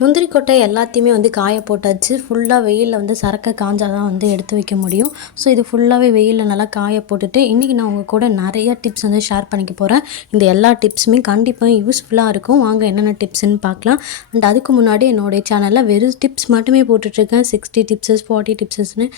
முந்திரி கொட்டை எல்லாத்தையுமே வந்து காய போட்டாச்சு. ஃபுல்லாக வெயிலில் வந்து சரக்க காஞ்சா தான் வந்து எடுத்து வைக்க முடியும். ஸோ இது ஃபுல்லாகவே வெயிலில் நல்லா காய போட்டுட்டு இன்றைக்கி நான் உங்கள் கூட நிறைய டிப்ஸ் வந்து ஷேர் பண்ணிக்க போகிறேன். இந்த எல்லா டிப்ஸுமே கண்டிப்பாக யூஸ்ஃபுல்லாக இருக்கும். வாங்க என்னென்ன டிப்ஸ்ன்னு பார்க்கலாம். அண்ட் அதுக்கு முன்னாடி என்னுடைய சேனலில் வெறும் டிப்ஸ் மட்டுமே போட்டுட்ருக்கேன். 60 டிப்ஸஸ் 40 டிப்ஸஸ்னு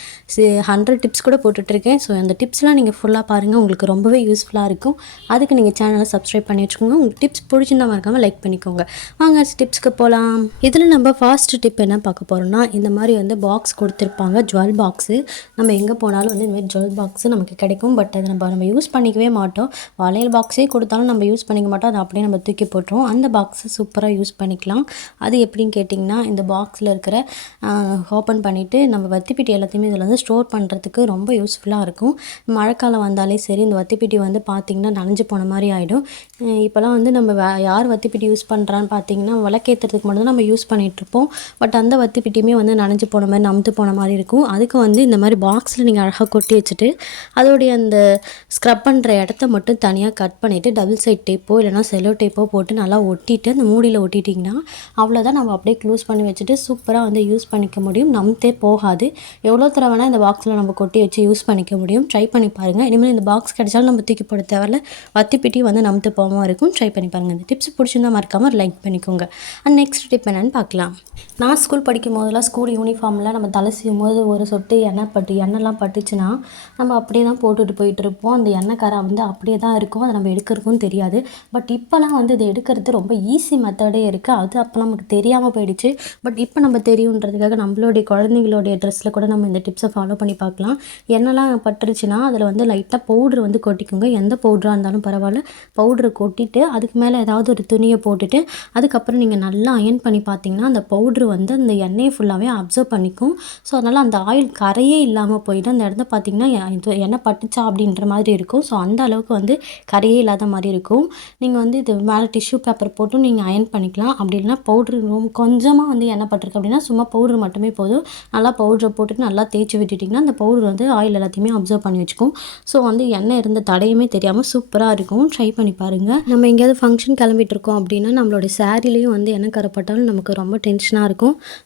100 டிப்ஸ் கூட போட்டுட்ருக்கேன். ஸோ அந்த டிப்ஸ்லாம் நீங்கள் ஃபுல்லாக பாருங்கள், உங்களுக்கு ரொம்பவே யூஸ்ஃபுல்லாக இருக்கும். அதுக்கு நீங்கள் சேனலை சப்ஸ்கிரைப் பண்ணி வச்சுக்கோங்க. உங்களுக்கு டிப்ஸ் பிடிச்சிருந்தா மறக்காமல் லைக் பண்ணிக்கோங்க. வாங்க டிப்ஸ்க்கு போகலாம். இதில் நம்ம ஃபர்ஸ்ட் டிப் என்ன பார்க்க போகிறோம்னா, இந்த மாதிரி வந்து பாக்ஸ் கொடுத்துருப்பாங்க, ஜுவல் பாக்ஸு. நம்ம எங்கே போனாலும் வந்து இந்தமாதிரி ஜுவல் பாக்ஸு நமக்கு கிடைக்கும். பட் அதை நம்ம யூஸ் பண்ணிக்கவே மாட்டோம். வளையல் பாக்ஸே கொடுத்தாலும் நம்ம யூஸ் பண்ணிக்க மாட்டோம். அதை அப்படியே நம்ம தூக்கி போட்டுருவோம். அந்த பாக்ஸை சூப்பராக யூஸ் பண்ணிக்கலாம். அது எப்படின்னு கேட்டிங்கன்னா, இந்த பாக்ஸில் இருக்கிற ஓப்பன் பண்ணிவிட்டு நம்ம வத்திப்பெட்டி எல்லாத்தையுமே இதில் வந்து ஸ்டோர் பண்ணுறதுக்கு ரொம்ப யூஸ்ஃபுல்லாக இருக்கும். மழைக்காலம் வந்தாலே சரி, இந்த வத்திப்பெட்டி வந்து பார்த்திங்கன்னா நனைஞ்சு போன மாதிரி ஆகிடும். இப்போலாம் வந்து நம்ம யார் வத்திப்பெட்டி யூஸ் பண்ணுறான்னு பார்த்தீங்கன்னா, விளக்கேற்றுறதுக்கு மட்டும் தான் நம்ம யூஸ் பண்ணிகிட்ருப்போம். பட் அந்த வத்திப்பெட்டியுமே வந்து நனைஞ்சு போன மாதிரி நமுத்து போன மாதிரி இருக்கும். அதுக்கு வந்து இந்த மாதிரி பாக்ஸில் நீங்கள் அழகாக கொட்டி வச்சுட்டு அதோடைய அந்த ஸ்க்ரப் பண்ணுற இடத்த மட்டும் தனியாக கட் பண்ணிவிட்டு டபுள் சைட் டேப்போ இல்லைனா செல்லோ டேப்போ போட்டு நல்லா ஒட்டிட்டு அந்த மூடியில் ஒட்டிட்டிங்கன்னா அவ்வளோதான். நம்ம அப்படியே க்ளோஸ் பண்ணி வச்சுட்டு சூப்பராக வந்து யூஸ் பண்ணிக்க முடியும். நமுத்தே போகாது. எவ்வளோ தடவை வேணால் இந்த பாக்ஸில் நம்ம கொட்டி வச்சு யூஸ் பண்ணிக்க முடியும். ட்ரை பண்ணி பாருங்கள். இனிமேல் இந்த பாக்ஸ் கிடைச்சாலும் நம்ம தூக்கி போட தேவையில்ல. வத்திப்பெட்டி வந்து நமுத்து போகாமல் இருக்கும். ட்ரை பண்ணி பாருங்கள். இந்த டிப்ஸ் பிடிச்சிருந்தா மறக்காமல் லைக் பண்ணிக்கோங்க. அண்ட் நெக்ஸ்ட் டிப் என்னென்னு பார்க்கலாம். நான் ஸ்கூல் படிக்கும் போதெல்லாம் ஸ்கூல் யூனிஃபார்மில் நம்ம தலை செய்யும் போது ஒரு சொட்டு எண்ணெய்லாம் பட்டுச்சுன்னா நம்ம அப்படியே தான் போட்டுட்டு போயிட்டுருப்போம். அந்த எண்ணெய் கரை வந்து அப்படியே தான் இருக்கும். அதை நம்ம எடுக்கிறதுக்கும் தெரியாது. பட் இப்போலாம் வந்து இதை எடுக்கிறது ரொம்ப ஈஸி மெத்தடே இருக்குது. அது அப்போலாம் நமக்கு தெரியாமல் போயிடுச்சு. பட் இப்போ நம்ம தெரியுன்றதுக்காக நம்மளுடைய குழந்தைங்களுடைய ட்ரெஸ்ஸில் கூட நம்ம இந்த டிப்ஸை ஃபாலோ பண்ணி பார்க்கலாம். எண்ணெய்லாம் பட்டுருச்சுன்னா அதில் வந்து லைட்டாக பவுட்ரு வந்து கொட்டிக்கோங்க. எந்த பவுட்ராக இருந்தாலும் பரவாயில்ல. பவுட்ரு கொட்டிட்டு அதுக்கு மேலே ஏதாவது ஒரு துணியை போட்டுட்டு அதுக்கப்புறம் நீங்கள் நல்லா அயன் பண்ணி பார்த்தீங்கன்னா அந்த பவுட்ரு வந்து அந்த எண்ணெயை ஃபுல்லாகவே அப்சர்வ் பண்ணிக்கும். ஸோ அதனால் அந்த ஆயில் கரையே இல்லாமல் போயிட்டு அந்த இடத்த பார்த்திங்கன்னா இது எண்ணெய் பட்டுச்சா அப்படின்ற மாதிரி இருக்கும். ஸோ அந்த அளவுக்கு வந்து கரையே இல்லாத மாதிரி இருக்கும். நீங்கள் வந்து இது மேலே டிஷ்யூ பேப்பர் போட்டும் நீங்கள் அயன் பண்ணிக்கலாம். அப்படி இல்லைனா பவுட்ரு கொஞ்சமாக வந்து எண்ணெய் பட்டிருக்கு அப்படின்னா சும்மா பவுட்ரு மட்டுமே போதும். நல்லா பவுட்ரை போட்டுட்டு நல்லா தேய்ச்சி விட்டுட்டிங்கன்னா அந்த பவுட்ரு வந்து ஆயில் எல்லாத்தையுமே அப்சர்வ் பண்ணி வச்சுக்கும். ஸோ வந்து எண்ணெய் இருந்த தடையுமே தெரியாமல் சூப்பராக இருக்கும். ட்ரை பண்ணி பாருங்கள். நம்ம எங்கேயாவது ஃபங்க்ஷன் கிளம்பிட்டு இருக்கோம் அப்படின்னா நம்மளோட சாரிலையும் வந்து எண்ணெய் கரைப்பட்டாலும் நமக்கு ரொம்ப டென்ஷனாக இருக்கும்.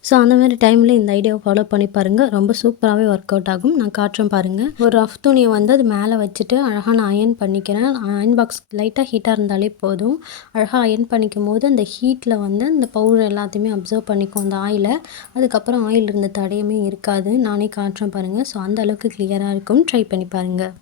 ஸோ அந்த மாதிரி டைமில் இந்த ஐடியாவை ஃபாலோ பண்ணி பாருங்கள். ரொம்ப சூப்பராகவே ஒர்க் அவுட் ஆகும். நான் காட்டுறேன் பாருங்கள். ஒரு ரஃப் துணியை வந்து அது மேலே வச்சுட்டு அழகாக நான் அயன் பண்ணிக்கிறேன். அயன் பாக்ஸ் லைட்டாக ஹீட்டாக இருந்தாலே போதும். அழகாக அயன் பண்ணிக்கும் போது அந்த ஹீட்டில் வந்து அந்த பவுடர் எல்லாத்தையுமே அப்சர்வ் பண்ணிக்கும் அந்த ஆயிலை. அதுக்கப்புறம் ஆயில் இருந்த தடையுமே இருக்காது. நானே காட்டுறேன் பாருங்கள். ஸோ அந்த அளவுக்கு கிளியராக இருக்கும். ட்ரை பண்ணி பாருங்கள்.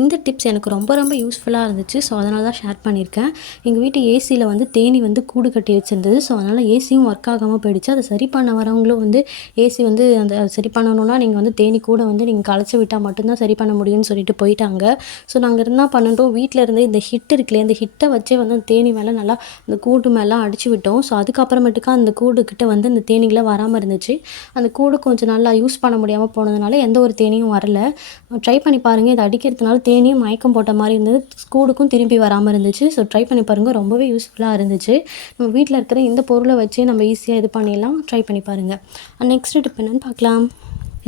இந்த டிப்ஸ் எனக்கு ரொம்ப யூஸ்ஃபுல்லாக இருந்துச்சு. ஸோ அதனால தான் ஷேர் பண்ணியிருக்கேன். எங்கள் வீட்டு ஏசியில் வந்து தேனி வந்து கூடு கட்டி வச்சுருந்தது. ஸோ அதனால் ஏசியும் ஒர்க் ஆகாமல் போயிடுச்சு. அதை சரி பண்ண வரவங்களும் வந்து ஏசி வந்து அந்த சரி பண்ணணுன்னா நீங்கள் வந்து தேனி கூட வந்து நீங்கள் களைச்சி விட்டால் மட்டும்தான் சரி பண்ண முடியும்னு சொல்லிட்டு போயிட்டாங்க. ஸோ நாங்கள் என்ன பண்ணிட்டோம், வீட்டில் இருந்து இந்த ஹிட் இருக்குல்லையே, இந்த ஹிட்டை வச்சே வந்து அந்த தேனி மேலே நல்லா அந்த கூடு மேலே அடிச்சு விட்டோம். ஸோ அதுக்கப்புறமேட்டுக்கா அந்த கூடுக்கிட்ட வந்து அந்த தேனிகளை வராமல் இருந்துச்சு. அந்த கூடு கொஞ்சம் நல்லா யூஸ் பண்ண முடியாமல் போனதுனால எந்த ஒரு தேனியும் வரல. ட்ரை பண்ணி பாருங்கள். இதை அடிக்கிறதுனால தேனியும் மயக்கம் போட்ட மாதிரி இருந்தது. ஸ்கூலுக்கும் திரும்பி வராமல் இருந்துச்சு. ஸோ ட்ரை பண்ணி பாருங்கள். ரொம்பவே யூஸ்ஃபுல்லாக இருந்துச்சு. நம்ம வீட்டில் இருக்கிற இந்த பொருளை வச்சு நம்ம ஈஸியாக இது பண்ணிடலாம். ட்ரை பண்ணி பாருங்கள். நெக்ஸ்ட் டிப் என்னென்னு பார்க்கலாம்.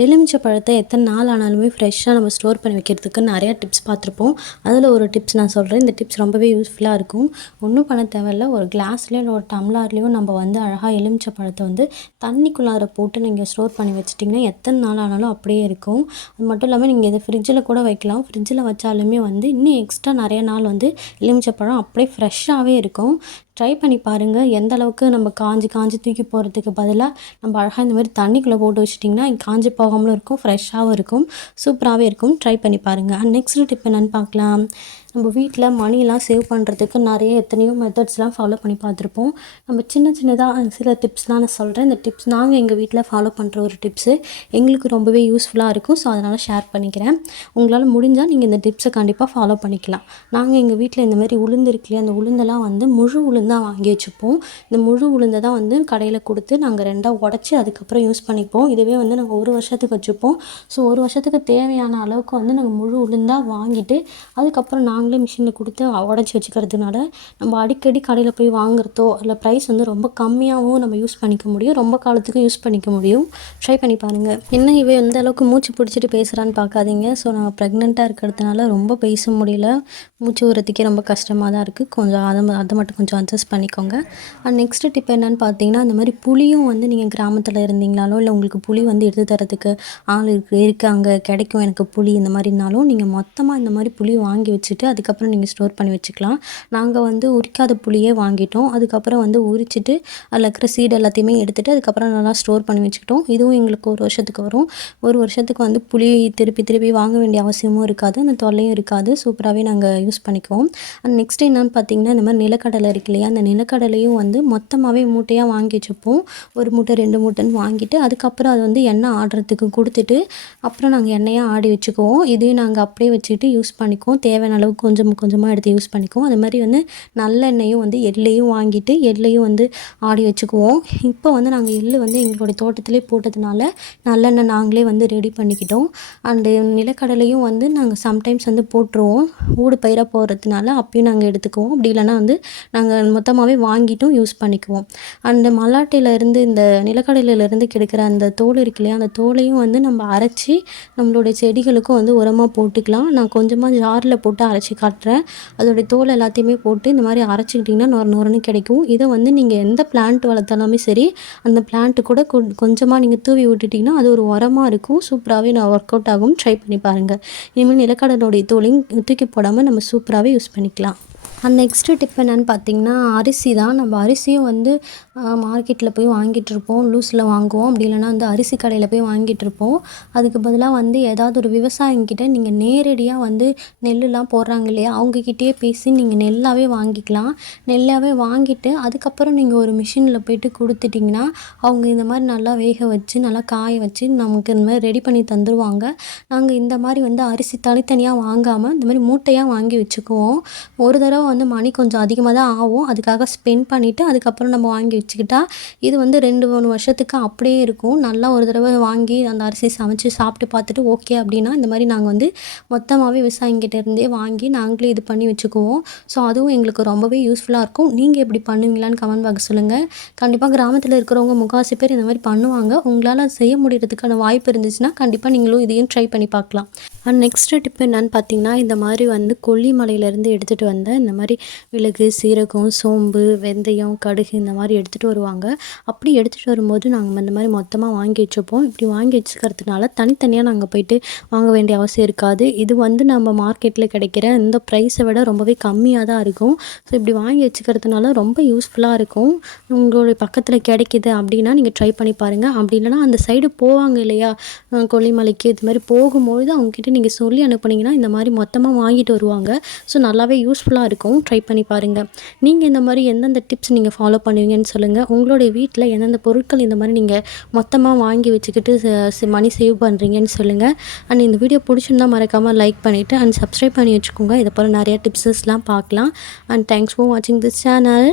எலுமிச்சை பழத்தை எத்தனை நாள் ஆனாலுமே ஃப்ரெஷ்ஷாக நம்ம ஸ்டோர் பண்ணி வைக்கிறதுக்கு நிறையா டிப்ஸ் பார்த்துருப்போம். அதில் ஒரு டிப்ஸ் நான் சொல்கிறேன். இந்த டிப்ஸ் ரொம்பவே யூஸ்ஃபுல்லாக இருக்கும். ஒன்றும் பண்ண தேவையில்ல. ஒரு கிளாஸ்லேயோ இல்லை ஒரு டம்ளார்லேயோ நம்ம வந்து அழகாக எலுமிச்சை பழத்தை வந்து தண்ணிக்குள்ளார போட்டு நீங்கள் ஸ்டோர் பண்ணி வச்சிட்டிங்கன்னா எத்தனை நாள் ஆனாலும் அப்படியே இருக்கும். அது மட்டும் இல்லாமல் நீங்கள் இதை ஃப்ரிட்ஜில் கூட வைக்கலாம். ஃப்ரிட்ஜில் வச்சாலுமே வந்து இன்னும் எக்ஸ்ட்ரா நிறைய நாள் வந்து எலுமிச்சை பழம் அப்படியே ஃப்ரெஷ்ஷாகவே இருக்கும். ட்ரை பண்ணி பாருங்கள். எந்த அளவுக்கு நம்ம காஞ்சி தூக்கி போகிறதுக்கு பதிலாக நம்ம அழகாக இந்த மாதிரி தண்ணிக்குள்ளே போட்டு வச்சிட்டிங்கன்னா காஞ்சி போகாமலும் இருக்கும், ஃப்ரெஷ்ஷாகவும் இருக்கும், சூப்பராகவே இருக்கும். ட்ரை பண்ணி பாருங்கள். நெக்ஸ்ட் டிப் என்னென்னு பார்க்கலாம். நம்ம வீட்டில் மணிலாம் சேவ் பண்ணுறதுக்கு நிறைய எத்தனையோ மெத்தட்ஸ்லாம் ஃபாலோ பண்ணி பார்த்துருப்போம். நம்ம சின்ன சின்னதாக சில டிப்ஸ்லாம் நான் சொல்கிறேன். இந்த டிப்ஸ் நாங்கள் எங்கள் வீட்டில் ஃபாலோ பண்ணுற ஒரு டிப்ஸு எங்களுக்கு ரொம்பவே யூஸ்ஃபுல்லாக இருக்கும். ஸோ அதனால் ஷேர் பண்ணிக்கிறேன். உங்களால் முடிஞ்சால் நீங்கள் இந்த டிப்ஸை கண்டிப்பாக ஃபாலோ பண்ணிக்கலாம். நாங்கள் எங்கள் வீட்டில் இந்த மாதிரி உளுந்து இருக்கு இல்லையா, அந்த உளுந்தெல்லாம் வந்து முழு உளுந்தாக வாங்கி வச்சுப்போம். இந்த முழு உளுந்தை தான் வந்து கடையில் கொடுத்து நாங்கள் 2ஆக உடச்சி அதுக்கப்புறம் யூஸ் பண்ணிப்போம். இதுவே வந்து நாங்கள் 1 வருஷத்துக்கு வச்சுப்போம். ஸோ 1 வருஷத்துக்கு தேவையான அளவுக்கு வந்து நாங்கள் முழு உளுந்தாக வாங்கிட்டு அதுக்கப்புறம் நாங்களே மிஷினில் கொடுத்து உடச்சி வச்சுக்கிறதுனால நம்ம அடிக்கடி கடையில் போய் வாங்குறதோ இல்லை ப்ரைஸ் வந்து ரொம்ப கம்மியாகவும் நம்ம யூஸ் பண்ணிக்க முடியும், ரொம்ப காலத்துக்கும் யூஸ் பண்ணிக்க முடியும். ட்ரை பண்ணி பாருங்கள். என்ன இவ எந்த அளவுக்கு மூச்சு பிடிச்சிட்டு பேசுகிறான்னு பார்க்காதீங்க. ஸோ நான் ப்ரெக்னெண்ட்டாக இருக்கிறதுனால ரொம்ப பேச முடியல, மூச்சு விடுறதுக்கே ரொம்ப கஷ்டமாக தான் இருக்குது. கொஞ்சம் அதை மட்டும் கொஞ்சம் அட்ஜஸ்ட் பண்ணிக்கோங்க. நெக்ஸ்ட்டு டிப் என்னென்னு பார்த்தீங்கன்னா, இந்த மாதிரி புளியும் வந்து நீங்கள் கிராமத்தில் இருந்தீங்களாலோ இல்லை உங்களுக்கு புளி வந்து எடுத்து தரத்துக்கு ஆள் இருக்காங்க, கிடைக்கும் எனக்கு புளி இந்த மாதிரினாலும் நீங்கள் மொத்தமாக இந்த மாதிரி புளி வாங்கி வச்சுட்டு அதுக்கப்புறம் நீங்கள் ஸ்டோர் பண்ணி வச்சுக்கலாம். நாங்கள் வந்து உரிக்காத புளியே வாங்கிட்டோம். அதுக்கப்புறம் வந்து உரிச்சிட்டு அதில் இருக்கிற சீடு எல்லாத்தையுமே எடுத்துகிட்டு அதுக்கப்புறம் நல்லா ஸ்டோர் பண்ணி வச்சுக்கிட்டோம். இதுவும் எங்களுக்கு 1 வருஷத்துக்கு வரும். 1 வருஷத்துக்கு வந்து புளி திருப்பி திருப்பி வாங்க வேண்டிய அவசியமும் இருக்காது, அந்த தொல்லையும் இருக்காது. சூப்பராகவே நாங்கள் யூஸ் பண்ணிக்குவோம். நெக்ஸ்ட் என்னென்னு பார்த்தீங்கன்னா, இந்த மாதிரி நிலக்கடலை இருக்கு இல்லையா, அந்த நிலக்கடலையும் வந்து மொத்தமாகவே மூட்டையாக வாங்கி வச்சுப்போம். 1 மூட்டை 2 மூட்டைன்னு வாங்கிட்டு அதுக்கப்புறம் அது வந்து எண்ணெய் ஆடுறதுக்கு கொடுத்துட்டு அப்புறம் நாங்கள் எண்ணெயாக ஆடி வச்சுக்குவோம். இதையும் நாங்கள் அப்படியே வச்சுக்கிட்டு யூஸ் பண்ணிக்குவோம். தேவையான அளவு கொஞ்சம் கொஞ்சமாக எடுத்து யூஸ் பண்ணிக்குவோம். அது மாதிரி வந்து நல்லெண்ணெயும் வந்து எள்ளையும் வாங்கிட்டு எள்ளையும் வந்து ஆடி வச்சுக்குவோம். இப்போ வந்து நாங்கள் எள் வந்து எங்களுடைய தோட்டத்திலே போட்டதுனால நல்லெண்ணெய் நாங்களே வந்து ரெடி பண்ணிக்கிட்டோம். அண்டு நிலக்கடலையும் வந்து நாங்கள் சம்டைம்ஸ் வந்து போட்டுருவோம். ஊடு பயிராக போடுறதுனால அப்பயும் நாங்கள் எடுத்துக்குவோம். அப்படி இல்லைனா வந்து நாங்கள் மொத்தமாகவே வாங்கிட்டும் யூஸ் பண்ணிக்குவோம். அந்த மல்லாட்டையிலேருந்து இந்த நிலக்கடலையிலேருந்து கிடைக்கிற அந்த தோல் இருக்கு இல்லையா, அந்த தோலையும் வந்து நம்ம அரைச்சி நம்மளுடைய செடிகளுக்கும் வந்து உரமாக போட்டுக்கலாம். நான் கொஞ்சமாக ஜாரில் போட்டு அரைச்சி காட்டுறேன். அதோடைய தோல் எல்லாத்தையுமே போட்டு இந்த மாதிரி அரைச்சிக்கிட்டிங்கன்னா நொர நொரன்னு கிடைக்கும். இதை வந்து நீங்கள் எந்த பிளான்ட் வளர்த்தாலுமே சரி, அந்த பிளான்ட்டு கூட கொஞ்சமாக நீங்கள் தூவி விட்டுட்டிங்கன்னா அது ஒரு உரமாக இருக்கும். சூப்பராகவே ஒர்க் அவுட் ஆகும். ட்ரை பண்ணி பாருங்கள். இனிமேல் நிலக்கடலோடைய தோலையும் தூக்கி போடாமல் நம்ம சூப்பராகவே யூஸ் பண்ணிக்கலாம். நெக்ஸ்ட்டு டிப் என்னென்னு பார்த்தீங்கன்னா, அரிசி தான். நம்ம அரிசியும் வந்து மார்க்கெட்டில் போய் வாங்கிட்டுருப்போம், லூஸில் வாங்குவோம். அப்படி இல்லைனா வந்து அரிசி கடையில் போய் வாங்கிட்டுருப்போம். அதுக்கு பதிலாக வந்து ஏதாவது ஒரு விவசாயிங்கிட்ட நீங்கள் நேரடியாக வந்து நெல்லுலாம் போடுறாங்க இல்லையா, அவங்கக்கிட்டேயே பேசி நீங்கள் நெல்லாகவே வாங்கிக்கலாம். நெல்லாகவே வாங்கிட்டு அதுக்கப்புறம் நீங்கள் ஒரு மிஷினில் போய்ட்டு கொடுத்துட்டிங்கன்னா அவங்க இந்த மாதிரி நல்லா வேக வச்சு நல்லா காய வச்சு நமக்கு இந்த மாதிரி ரெடி பண்ணி தந்துடுவாங்க. நாங்கள் இந்த மாதிரி வந்து அரிசி தனித்தனியாக வாங்காமல் இந்த மாதிரி மூட்டையாக வாங்கி வச்சுக்குவோம். ஒரு தடவை வந்து மணி கொஞ்சம் அதிகமாக தான் ஆகும். அதுக்காக ஸ்பெண்ட் பண்ணிவிட்டு அதுக்கப்புறம் நம்ம வாங்கி வச்சுக்கிட்டா இது வந்து 2, 3 வருஷத்துக்கு அப்படியே இருக்கும். நல்லா ஒரு தடவை வாங்கி அந்த அரிசி சமைச்சு சாப்பிட்டு பார்த்துட்டு ஓகே அப்படின்னா இந்த மாதிரி நாங்கள் வந்து மொத்தமாகவே விவசாயிங்கிட்ட இருந்தே வாங்கி நாங்களே இது பண்ணி வச்சுக்குவோம். ஸோ அதுவும் எங்களுக்கு ரொம்பவே யூஸ்ஃபுல்லாக இருக்கும். நீங்கள் எப்படி பண்ணுவீங்களான்னு கமெண்ட் பாக்ஸ் சொல்லுங்கள். கண்டிப்பாக கிராமத்தில் இருக்கிறவங்க முக்கால்வாசி பேர் இந்த மாதிரி பண்ணுவாங்க. உங்களால் செய்ய முடியறதுக்கான வாய்ப்பு இருந்துச்சுன்னா கண்டிப்பாக நீங்களும் இதையும் ட்ரை பண்ணி பார்க்கலாம். நெக்ஸ்ட்டு டிப் என்னென்னு பார்த்தீங்கன்னா, இந்த மாதிரி வந்து கொல்லிமலையிலேருந்து எடுத்துகிட்டு வந்த இந்த மாதிரி மிளகு, சீரகம், சோம்பு, வெந்தயம், கடுகு இந்த மாதிரி எடுத்துகிட்டு வருவாங்க. அப்படி எடுத்துகிட்டு வரும்போது நாங்கள் இந்த மாதிரி மொத்தமாக வாங்கி வச்சுப்போம். இப்படி வாங்கி வச்சுக்கிறதுனால தனித்தனியாக நாங்கள் போய்ட்டு வாங்க வேண்டிய அவசியம் இருக்காது. இது வந்து நம்ம மார்க்கெட்டில் கிடைக்கிற இந்த ப்ரைஸை விட ரொம்பவே கம்மியாக தான் இருக்கும். ஸோ இப்படி வாங்கி வச்சுக்கிறதுனால ரொம்ப யூஸ்ஃபுல்லாக இருக்கும். உங்களுடைய பக்கத்தில் கிடைக்கிது அப்படின்னா நீங்கள் ட்ரை பண்ணி பாருங்கள். அப்படி இல்லைனா அந்த சைடு போவாங்க இல்லையா, கொல்லிமலைக்கு இது மாதிரி போகும்பொழுது அவங்ககிட்ட நீங்கள் சொல்லி அனுப்புனீங்கன்னா இந்த மாதிரி மொத்தமாக வாங்கிட்டு வருவாங்க. ஸோ நல்லாவே யூஸ்ஃபுல்லாக இருக்கும். ட்ரை பண்ணி பாருங்கள். நீங்கள் இந்த மாதிரி எந்தெந்த டிப்ஸ் நீங்கள் ஃபாலோ பண்ணுவீங்கன்னு சொல்லுங்கள். உங்களுடைய வீட்டில் எந்தெந்த பொருட்கள் இந்த மாதிரி நீங்கள் மொத்தமாக வாங்கி வச்சுக்கிட்டு மணி சேவ் பண்ணுறீங்கன்னு சொல்லுங்கள். இந்த வீடியோ பிடிச்சிருந்தா மறக்காமல் லைக் பண்ணிவிட்டு சப்ஸ்கிரைப் பண்ணி வச்சுக்கோங்க. இதை போல் நிறையா டிப்ஸஸ்லாம் பார்க்கலாம். தேங்க்ஸ் ஃபார் வாட்சிங் திஸ் சேனல்.